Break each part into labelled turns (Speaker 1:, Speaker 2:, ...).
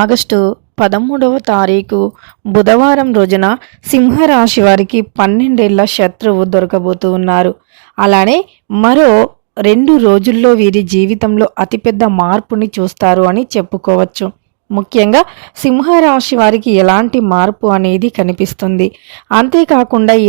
Speaker 1: August పదమూడవ తారీఖు బుధవారం రోజున సింహరాశి వారికి పన్నెండేళ్ళ శత్రువు దొరకబోతూ ఉన్నారు. అలానే మరో రెండు రోజుల్లో వీరి జీవితంలో అతిపెద్ద మార్పుని చూస్తారు అని చెప్పుకోవచ్చు. ముఖ్యంగా సింహరాశి వారికి ఎలాంటి మార్పు అనేది కనిపిస్తుంది. అంతేకాకుండా ఈ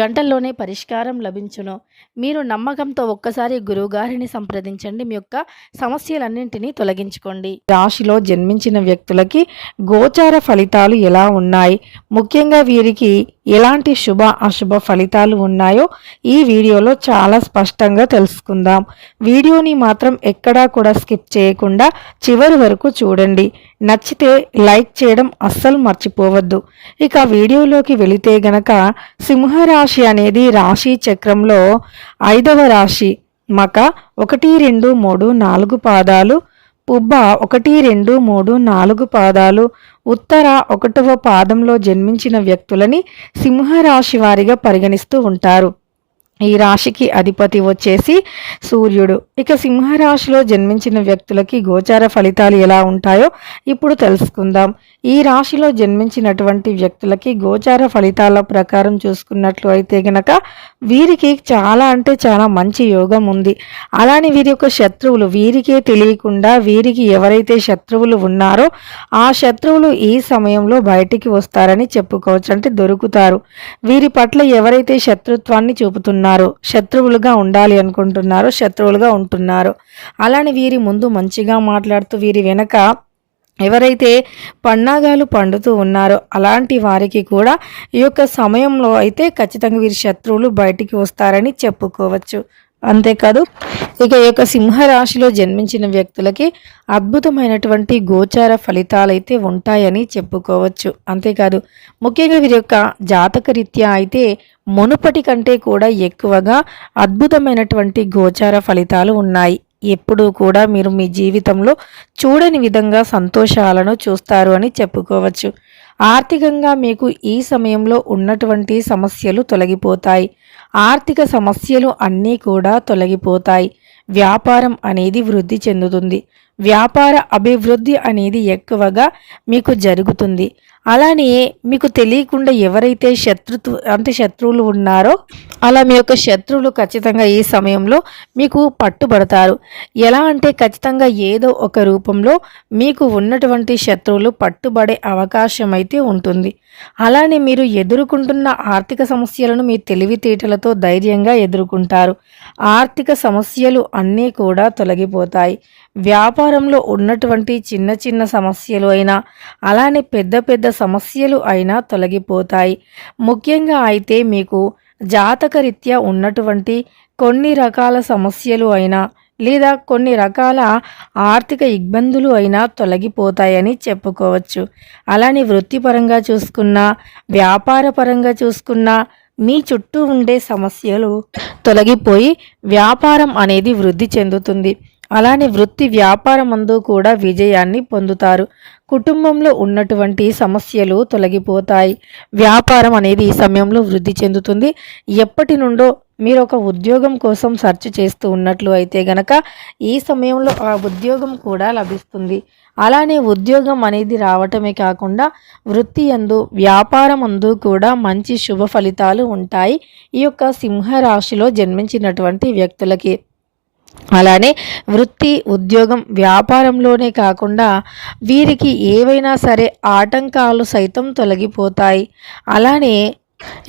Speaker 1: గంటల్లోనే పరిష్కారం లభించును. మీరు నమ్మకంతో ఒక్కసారి గురువుగారిని సంప్రదించండి. మీ యొక్క సమస్యలన్నింటినీ తొలగించుకోండి. రాశిలో జన్మించిన వ్యక్తులకి గోచార ఫలితాలు ఎలా ఉన్నాయి? ముఖ్యంగా వీరికి ఎలాంటి శుభ అశుభ ఫలితాలు ఉన్నాయో ఈ వీడియోలో చాలా స్పష్టంగా తెలుసుకుందాం. వీడియోని మాత్రం ఎక్కడా కూడా స్కిప్ చేయకుండా చివరి వరకు చూడండి. నచ్చితే లైక్ చేయడం అస్సలు మర్చిపోవద్దు. ఇక వీడియోలోకి వెళితే గనక సింహరాశి అనేది రాశి చక్రంలో ఐదవ రాశి. మక ఒకటి రెండు మూడు నాలుగు పాదాలు పుబ్బ ఒకటి రెండు మూడు నాలుగు పాదాలు ఉత్తర ఒకటవ పాదంలో జన్మించిన వ్యక్తులని సింహరాశి వారిగా పరిగణిస్తూ ఉంటారు. ఈ రాశికి అధిపతి వచ్చేసి సూర్యుడు. ఇక సింహరాశిలో జన్మించిన వ్యక్తులకి గోచార ఫలితాలు ఎలా ఉంటాయో ఇప్పుడు తెలుసుకుందాం. ఈ రాశిలో జన్మించినటువంటి వ్యక్తులకి గోచార ఫలితాల ప్రకారం చూసుకున్నట్లు అయితే గనక వీరికి చాలా అంటే చాలా మంచి యోగం ఉంది. అలానే వీరి యొక్క శత్రువులు వీరికే తెలియకుండా వీరికి ఎవరైతే శత్రువులు ఉన్నారో ఆ శత్రువులు ఈ సమయంలో బయటికి వస్తారని చెప్పుకోవచ్చు. అంటే దొరుకుతారు. వీరి పట్ల ఎవరైతే శత్రుత్వాన్ని చూపుతున్నారో శత్రువులుగా ఉండాలి అనుకుంటున్నారో శత్రువులుగా ఉంటున్నారో. అలానే వీరి ముందు మంచిగా మాట్లాడుతూ వీరి వెనక ఎవరైతే పన్నాగాలు పండుతూ ఉన్నారో అలాంటి వారికి కూడా ఈ యొక్క సమయంలో అయితే ఖచ్చితంగా వీరి శత్రువులు బయటికి వస్తారని చెప్పుకోవచ్చు. అంతేకాదు ఇక ఈ యొక్క సింహరాశిలో జన్మించిన వ్యక్తులకి అద్భుతమైనటువంటి గోచార ఫలితాలు అయితే ఉంటాయని చెప్పుకోవచ్చు. అంతేకాదు ముఖ్యంగా వీరి యొక్క జాతక రీత్యా అయితే మునుపటి కంటే కూడా ఎక్కువగా అద్భుతమైనటువంటి గోచార ఫలితాలు ఉన్నాయి. ఎప్పుడూ కూడా మీరు మీ జీవితంలో చూడని విధంగా సంతోషాలను చూస్తారు అని చెప్పుకోవచ్చు. ఆర్థికంగా మీకు ఈ సమయంలో ఉన్నటువంటి సమస్యలు తొలగిపోతాయి. ఆర్థిక సమస్యలు అన్నీ కూడా తొలగిపోతాయి. వ్యాపారం అనేది వృద్ధి చెందుతుంది. వ్యాపార అభివృద్ధి అనేది ఎక్కువగా మీకు జరుగుతుంది. అలానే మీకు తెలియకుండా ఎవరైతే శత్రుత్వ అంటే శత్రువులు ఉన్నారో అలా మీ యొక్క శత్రువులు ఖచ్చితంగా ఈ సమయంలో మీకు పట్టుబడతారు. ఎలా అంటే ఖచ్చితంగా ఏదో ఒక రూపంలో మీకు ఉన్నటువంటి శత్రువులు పట్టుబడే అవకాశం అయితే ఉంటుంది. అలానే మీరు ఎదుర్కొంటున్న ఆర్థిక సమస్యలను మీ తెలివితేటలతో ధైర్యంగా ఎదుర్కొంటారు. ఆర్థిక సమస్యలు అన్నీ కూడా తొలగిపోతాయి. వ్యాపారంలో ఉన్నటువంటి చిన్న చిన్న సమస్యలు అయినా అలానే పెద్ద పెద్ద సమస్యలు అయినా తొలగిపోతాయి. ముఖ్యంగా అయితే మీకు జాతకరీత్యా ఉన్నటువంటి కొన్ని రకాల సమస్యలు అయినా లేదా కొన్ని రకాల ఆర్థిక ఇబ్బందులు అయినా తొలగిపోతాయని చెప్పుకోవచ్చు. అలానే వృత్తిపరంగా చూసుకున్నా వ్యాపారపరంగా చూసుకున్నా మీ చుట్టూ ఉండే సమస్యలు తొలగిపోయి వ్యాపారం అనేది వృద్ధి చెందుతుంది. అలానే వృత్తి వ్యాపారమందు కూడా విజయాన్ని పొందుతారు. కుటుంబంలో ఉన్నటువంటి సమస్యలు తొలగిపోతాయి. వ్యాపారం అనేది ఈ సమయంలో వృద్ధి చెందుతుంది. ఎప్పటి నుండో మీరు ఒక ఉద్యోగం కోసం సెర్చ్ చేస్తూ ఉన్నట్లు అయితే గనక ఈ సమయంలో ఆ ఉద్యోగం కూడా లభిస్తుంది. అలానే ఉద్యోగం అనేది రావటమే కాకుండా వృత్తి అందు వ్యాపారం అందు కూడా మంచి శుభ ఫలితాలు ఉంటాయి. ఈ యొక్క సింహరాశిలో జన్మించినటువంటి వ్యక్తులకి అలానే వృత్తి ఉద్యోగం వ్యాపారంలోనే కాకుండా వీరికి ఏవైనా సరే ఆటంకాలు సైతం తొలగిపోతాయి. అలానే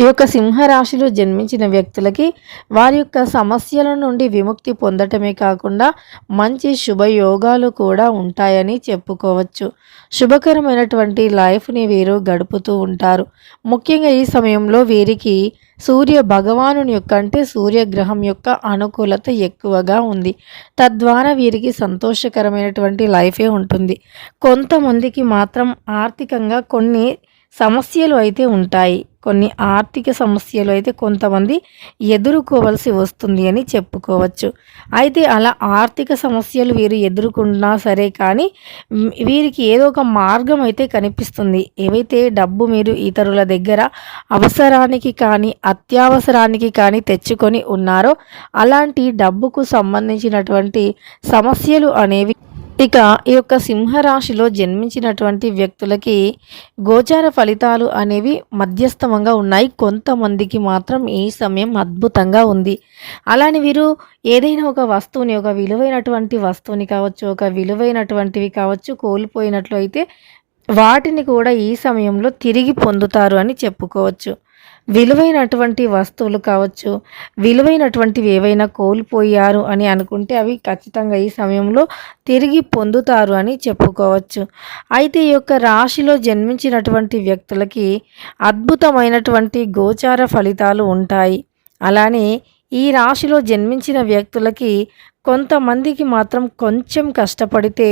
Speaker 1: ఈ యొక్క సింహరాశిలో జన్మించిన వ్యక్తులకి వారి యొక్క సమస్యల నుండి విముక్తి పొందటమే కాకుండా మంచి శుభయోగాలు కూడా ఉంటాయని చెప్పుకోవచ్చు. శుభకరమైనటువంటి లైఫ్ని వీరు గడుపుతూ ఉంటారు. ముఖ్యంగా ఈ సమయంలో వీరికి సూర్య భగవానుని యొక్క అంటే సూర్యగ్రహం యొక్క అనుకూలత ఎక్కువగా ఉంది. తద్వారా వీరికి సంతోషకరమైనటువంటి లైఫే ఉంటుంది. కొంతమందికి మాత్రం ఆర్థికంగా కొన్ని సమస్యలు అయితే ఉంటాయి. కొన్ని ఆర్థిక సమస్యలు అయితే కొంతమంది ఎదుర్కోవలసి వస్తుంది అని చెప్పుకోవచ్చు. అయితే అలా ఆర్థిక సమస్యలు వీరు ఎదుర్కొన్నా సరే కానీ వీరికి ఏదో ఒక మార్గం అయితే కనిపిస్తుంది. ఏవైతే డబ్బు మీరు ఇతరుల దగ్గర అవసరానికి కానీ అత్యవసరానికి కానీ తెచ్చుకొని ఉన్నారో అలాంటి డబ్బుకు సంబంధించినటువంటి సమస్యలు అనేవి ఇక ఈ యొక్క సింహరాశిలో జన్మించినటువంటి వ్యక్తులకి గోచార ఫలితాలు అనేవి మధ్యస్థమంగా ఉన్నాయి. కొంతమందికి మాత్రం ఈ సమయం అద్భుతంగా ఉంది. అలానే వీరు ఏదైనా ఒక వస్తువుని ఒక విలువైనటువంటి వస్తువుని కావచ్చు ఒక విలువైనటువంటివి కావచ్చు కోల్పోయినట్లు అయితే వాటిని కూడా ఈ సమయంలో తిరిగి పొందుతారు అని చెప్పుకోవచ్చు. విలువైనటువంటి వస్తువులు కావచ్చు విలువైనటువంటివి ఏవైనా కోల్పోయారు అని అనుకుంటే అవి ఖచ్చితంగా ఈ సమయంలో తిరిగి పొందుతారు అని చెప్పుకోవచ్చు. అయితే ఈ యొక్క రాశిలో జన్మించినటువంటి వ్యక్తులకి అద్భుతమైనటువంటి గోచార ఫలితాలు ఉంటాయి. అలానే ఈ రాశిలో జన్మించిన వ్యక్తులకి కొంతమందికి మాత్రం కొంచెం కష్టపడితే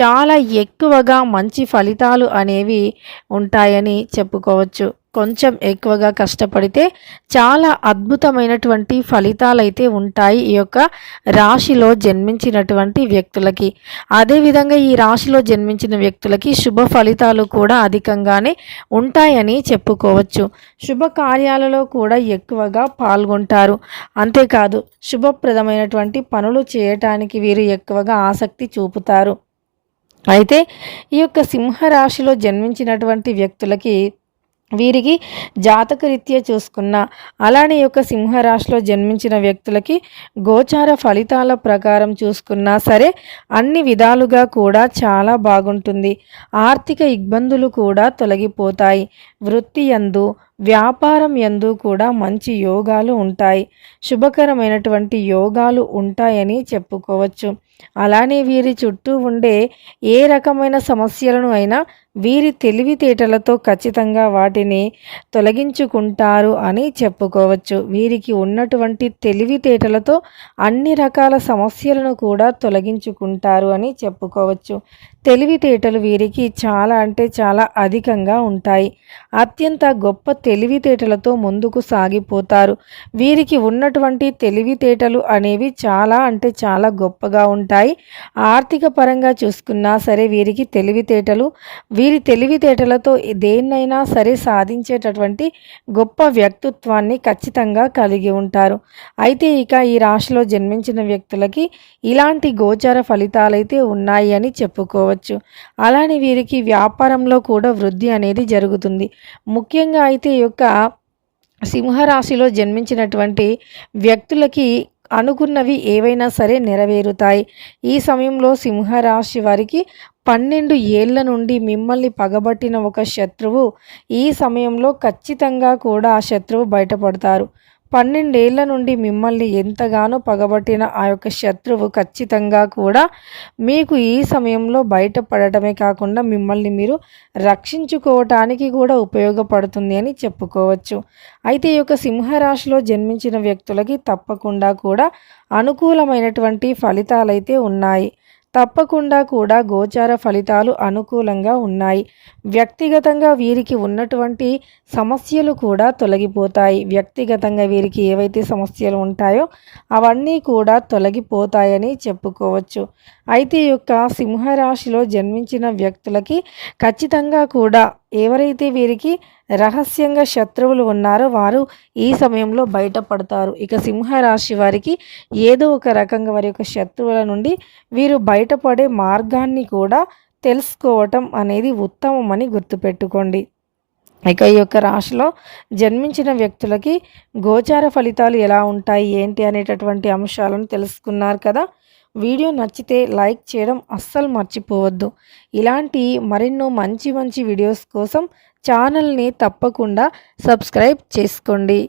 Speaker 1: చాలా ఎక్కువగా మంచి ఫలితాలు అనేవి ఉంటాయని చెప్పుకోవచ్చు. కొంచెం ఎక్కువగా కష్టపడితే చాలా అద్భుతమైనటువంటి ఫలితాలు అయితే ఉంటాయి ఈ యొక్క రాశిలో జన్మించినటువంటి వ్యక్తులకి. అదేవిధంగా ఈ రాశిలో జన్మించిన వ్యక్తులకి శుభ ఫలితాలు కూడా అధికంగానే ఉంటాయని చెప్పుకోవచ్చు. శుభ కార్యాలలో కూడా ఎక్కువగా పాల్గొంటారు. అంతేకాదు శుభప్రదమైనటువంటి పనులు చేయటానికి వీరు ఎక్కువగా ఆసక్తి చూపుతారు. అయితే ఈ యొక్క సింహరాశిలో జన్మించినటువంటి వ్యక్తులకి వీరికి జాతకరీత్యా చూసుకున్న అలానే యొక్క సింహరాశిలో జన్మించిన వ్యక్తులకి గోచార ఫలితాల ప్రకారం చూసుకున్నా సరే అన్ని విధాలుగా కూడా చాలా బాగుంటుంది. ఆర్థిక ఇబ్బందులు కూడా తొలగిపోతాయి. వృత్తి ఎందు వ్యాపారం ఎందు కూడా మంచి యోగాలు ఉంటాయి. శుభకరమైనటువంటి యోగాలు ఉంటాయని చెప్పుకోవచ్చు. అలానే వీరి చుట్టూ ఉండే ఏ రకమైన సమస్యలను అయినా వీరి తెలివితేటలతో ఖచ్చితంగా వాటిని తొలగించుకుంటారు అని చెప్పుకోవచ్చు. వీరికి ఉన్నటువంటి తెలివితేటలతో అన్ని రకాల సమస్యలను కూడా తొలగించుకుంటారు అని చెప్పుకోవచ్చు. తెలివితేటలు వీరికి చాలా అంటే చాలా అధికంగా ఉంటాయి. అత్యంత గొప్ప తెలివితేటలతో ముందుకు సాగిపోతారు. వీరికి ఉన్నటువంటి తెలివితేటలు అనేవి చాలా అంటే చాలా గొప్పగా ఉంటాయి. ఆర్థిక పరంగా చూసుకున్నా సరే వీరికి తెలివితేటలు వీరి తెలివితేటలతో దేన్నైనా సరే సాధించేటటువంటి గొప్ప వ్యక్తిత్వాన్ని ఖచ్చితంగా కలిగి ఉంటారు. అయితే ఇక ఈ రాశిలో జన్మించిన వ్యక్తులకి ఇలాంటి గోచర ఫలితాలైతే ఉన్నాయి అని చెప్పుకోవచ్చు. అలానే వీరికి వ్యాపారంలో కూడా వృద్ధి అనేది జరుగుతుంది. ముఖ్యంగా అయితే ఈ యొక్క సింహరాశిలో జన్మించినటువంటి వ్యక్తులకి అనుకున్నవి ఏవైనా సరే నెరవేరుతాయి. ఈ సమయంలో సింహరాశి వారికి పన్నెండు ఏళ్ళ నుండి మిమ్మల్ని పగబట్టిన ఒక శత్రువు ఈ సమయంలో ఖచ్చితంగా కూడా ఆ శత్రువు బయటపడతారు. పన్నెండేళ్ళ నుండి మిమ్మల్ని ఎంతగానో పగబట్టిన ఆ యొక్క శత్రువు ఖచ్చితంగా కూడా మీకు ఈ సమయంలో బయటపడటమే కాకుండా మిమ్మల్ని మీరు రక్షించుకోవటానికి కూడా ఉపయోగపడుతుంది అని చెప్పుకోవచ్చు. అయితే ఈ యొక్క సింహరాశిలో జన్మించిన వ్యక్తులకి తప్పకుండా కూడా అనుకూలమైనటువంటి ఫలితాలైతే ఉన్నాయి. తప్పకుండా కూడా గోచార ఫలితాలు అనుకూలంగా ఉన్నాయి. వ్యక్తిగతంగా వీరికి ఉన్నటువంటి సమస్యలు కూడా తొలగిపోతాయి. వ్యక్తిగతంగా వీరికి ఏవైతే సమస్యలు ఉంటాయో అవన్నీ కూడా తొలగిపోతాయని చెప్పుకోవచ్చు. అయితే ఈ యొక్క సింహరాశిలో జన్మించిన వ్యక్తులకి ఖచ్చితంగా కూడా ఎవరైతే వీరికి రహస్యంగా శత్రువులు ఉన్నారో వారు ఈ సమయంలో బయటపడతారు. ఇక సింహరాశి వారికి ఏదో ఒక రకంగా వారి యొక్క శత్రువుల నుండి వీరు బయటపడే మార్గాన్ని కూడా తెలుసుకోవటం అనేది ఉత్తమమని గుర్తుపెట్టుకోండి. ఇక ఈ యొక్క రాశిలో జన్మించిన వ్యక్తులకి గోచార ఫలితాలు ఎలా ఉంటాయి? ఏంటి అనేటటువంటి అంశాలను తెలుసుకున్నారు కదా. వీడియో నచ్చితే లైక్ చేయడం అస్సలు మర్చిపోవద్దు. ఇలాంటి మరెన్నో మంచి మంచి వీడియోస్ కోసం ఛానల్ని తప్పకుండా సబ్స్క్రైబ్ చేసుకోండి.